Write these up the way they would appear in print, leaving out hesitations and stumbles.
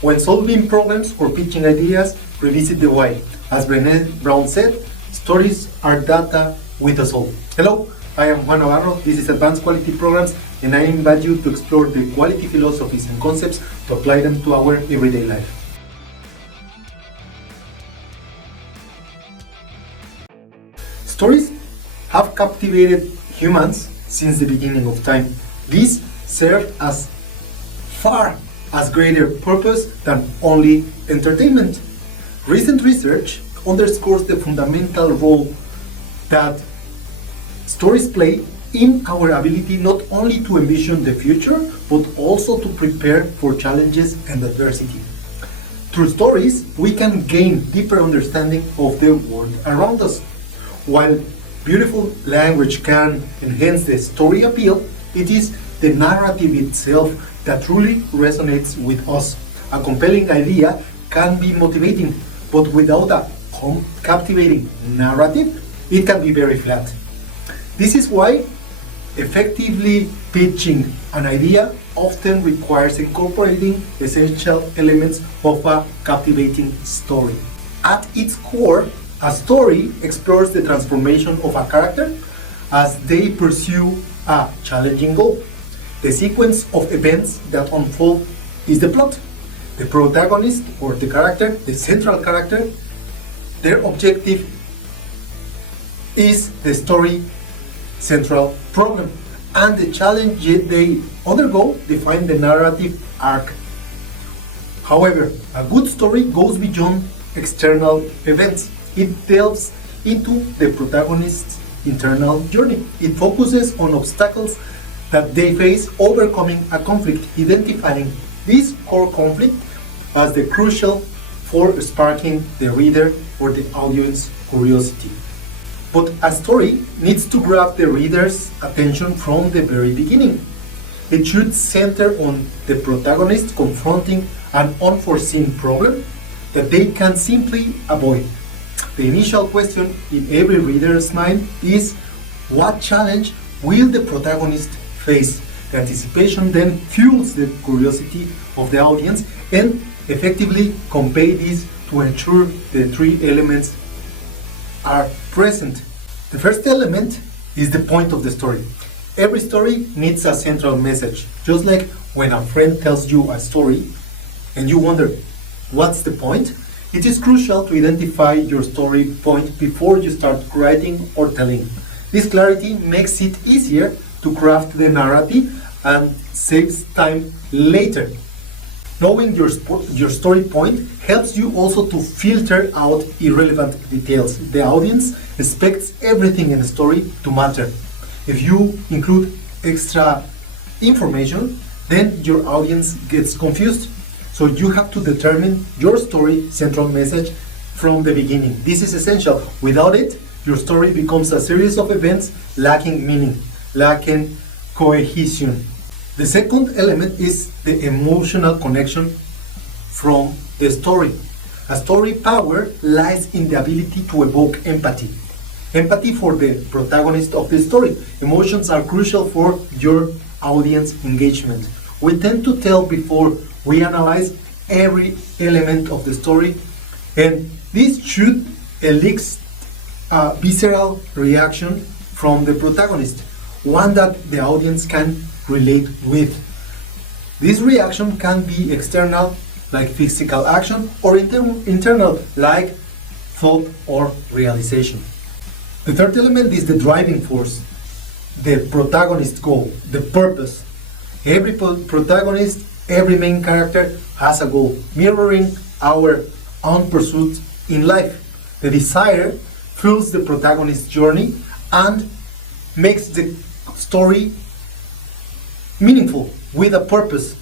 When solving problems or pitching ideas, revisit the why. As Brené Brown said, stories are data with a soul. Hello, I am Juan Navarro. This is Advanced Quality Programs, and I invite you to explore the quality philosophies and concepts to apply them to our everyday life. Stories have captivated humans since the beginning of time. These serve as far as greater purpose than only entertainment. Recent research underscores the fundamental role that stories play in our ability not only to envision the future, but also to prepare for challenges and adversity. Through stories, we can gain deeper understanding of the world around us. While beautiful language can enhance the story appeal, it is the narrative itself that truly resonates with us. A compelling idea can be motivating, but without a captivating narrative, it can be very flat. This is why effectively pitching an idea often requires incorporating essential elements of a captivating story. At its core, a story explores the transformation of a character as they pursue a challenging goal. The sequence of events that unfold is the plot. The protagonist or the character, the central character, their objective is the story central problem, and the challenge they undergo define the narrative arc. However, a good story goes beyond external events. It delves into the protagonist's internal journey. It focuses on obstacles that they face, overcoming a conflict, identifying this core conflict as the crucial for sparking the reader or the audience curiosity. But a story needs to grab the reader's attention from the very beginning. It should center on the protagonist confronting an unforeseen problem that they can simply avoid. The initial question in every reader's mind is, what challenge will the protagonist face? The anticipation then fuels the curiosity of the audience and effectively convey this to ensure the three elements are present. The first element is the point of the story. Every story needs a central message. Just like when a friend tells you a story and you wonder, what's the point? It is crucial to identify your story point before you start writing or telling. This clarity makes it easier to craft the narrative and saves time later. Knowing your story point helps you also to filter out irrelevant details. The audience expects everything in the story to matter. If you include extra information, then your audience gets confused. So you have to determine your story central message from the beginning. This is essential. Without it, your story becomes a series of events lacking meaning, lacking cohesion. The second element is the emotional connection from the story. A story power lies in the ability to evoke empathy. Empathy for the protagonist of the story. Emotions are crucial for your audience engagement. We tend to tell before we analyze every element of the story, and this should elicit a visceral reaction from the protagonist, one that the audience can relate with. This reaction can be external, like physical action, or internal, like thought or realization. The third element is the driving force, the protagonist goal, the purpose. Every protagonist, every main character has a goal, mirroring our own pursuits in life. The desire fuels the protagonist's journey and makes the story meaningful with a purpose.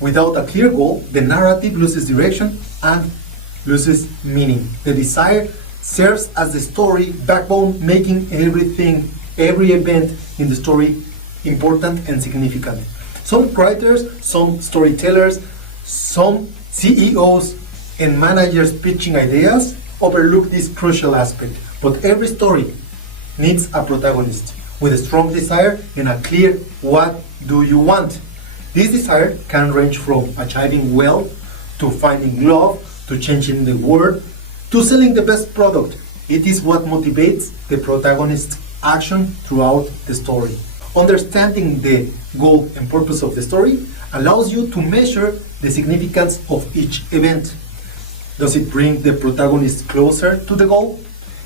Without a clear goal, the narrative loses direction and loses meaning. The desire serves as the story backbone, making every event in the story important and significant. Some writers, some storytellers, some CEOs and managers pitching ideas overlook this crucial aspect. But every story needs a protagonist. with a strong desire and a clear what do you want. This desire can range from achieving wealth, to finding love, to changing the world, to selling the best product. It is what motivates the protagonist's action throughout the story. Understanding the goal and purpose of the story allows you to measure the significance of each event. Does it bring the protagonist closer to the goal?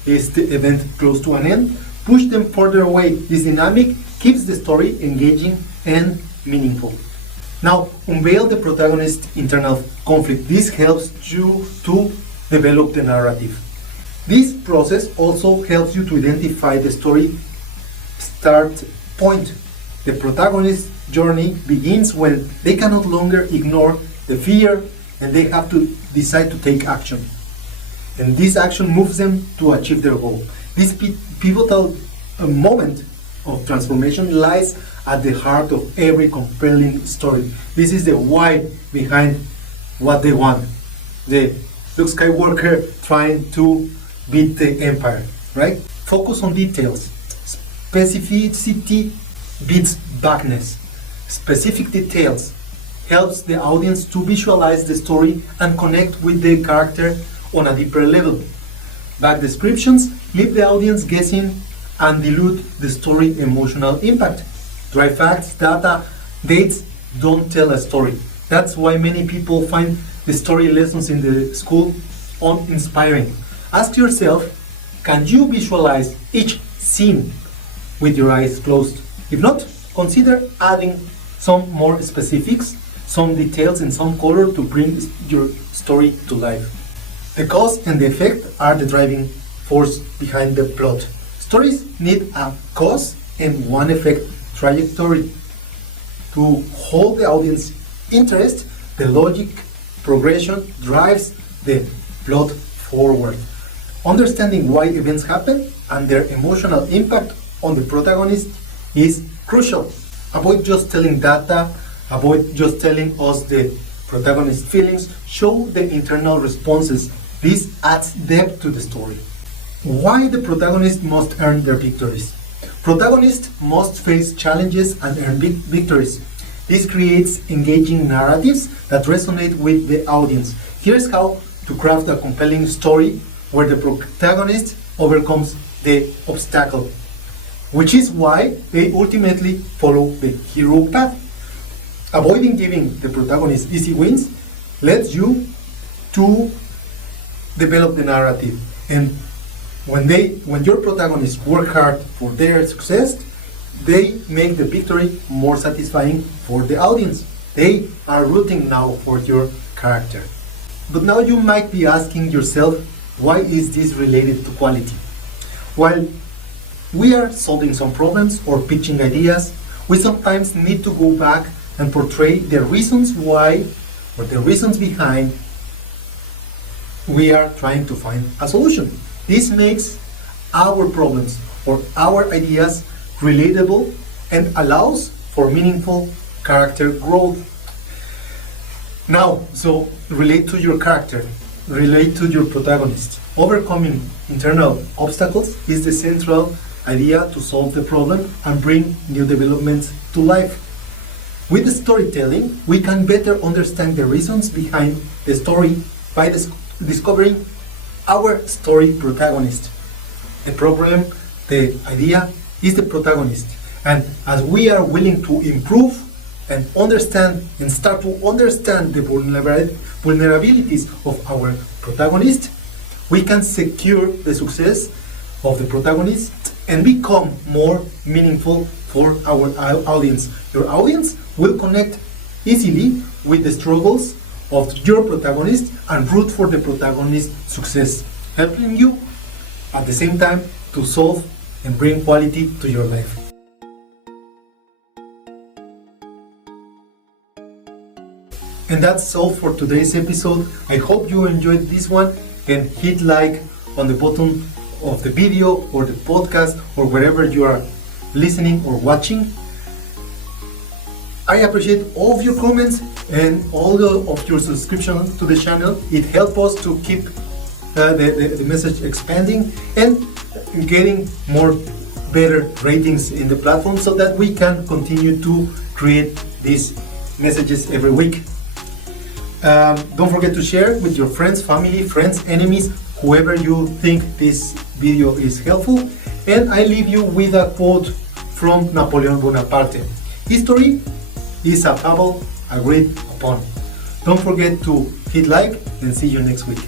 Is the event close to an end? Push them further away. This dynamic keeps the story engaging and meaningful. Now, unveil the protagonist's internal conflict. This helps you to develop the narrative. This process also helps you to identify the story start point. The protagonist's journey begins when they can no longer ignore the fear and they have to decide to take action. And this action moves them to achieve their goal. This pivotal moment of transformation lies at the heart of every compelling story. This is the why behind what they want. The Luke Skywalker trying to beat the Empire, right? Focus on details. Specificity beats vagueness. Specific details helps the audience to visualize the story and connect with the character on a deeper level. Vague descriptions leave the audience guessing and dilute the story emotional impact. Dry facts, data, dates don't tell a story. That's why many people find the story lessons in the school uninspiring. Ask yourself, can you visualize each scene with your eyes closed? If not, consider adding some more specifics, some details and some color to bring your story to life. The cause and the effect are the driving force behind the plot. Stories need a cause and one effect trajectory. To hold the audience interest, the logic progression drives the plot forward. Understanding why events happen and their emotional impact on the protagonist is crucial. Avoid just telling data, avoid just telling us the protagonist's feelings, show the internal responses. This adds depth to the story. Why the protagonist must earn their victories. Protagonists must face challenges and earn victories. This creates engaging narratives that resonate with the audience. Here's how to craft a compelling story where the protagonist overcomes the obstacle, which is why they ultimately follow the hero path. Avoiding giving the protagonist easy wins lets you to develop the narrative. And when your protagonists work hard for their success, they make the victory more satisfying for the audience. They are rooting now for your character. But now you might be asking yourself, why is this related to quality? While we are solving some problems or pitching ideas, we sometimes need to go back and portray the reasons why or the reasons behind we are trying to find a solution. This makes our problems or our ideas relatable and allows for meaningful character growth. Now, so relate to your character, relate to your protagonist. Overcoming internal obstacles is the central idea to solve the problem and bring new developments to life. With the storytelling, we can better understand the reasons behind the story by discovering our story protagonist. The problem, the idea, is the protagonist. And as we are willing to improve and understand and start to understand the vulnerabilities of our protagonist, we can secure the success of the protagonist and become more meaningful for our audience. Your audience will connect easily with the struggles of your protagonist and root for the protagonist's success, helping you at the same time to solve and bring quality to your life. And that's all for today's episode. I hope you enjoyed this one, and hit like on the button of the video or the podcast or wherever you are listening or watching. I appreciate all of your comments and all of your subscription to the channel. It helps us to keep the message expanding and getting more better ratings in the platform so that we can continue to create these messages every week. Don't forget to share with your friends, family, friends, enemies, whoever you think this video is helpful. And I leave you with a quote from Napoleon Bonaparte. History is a fable agreed upon. Don't forget to hit like and see you next week.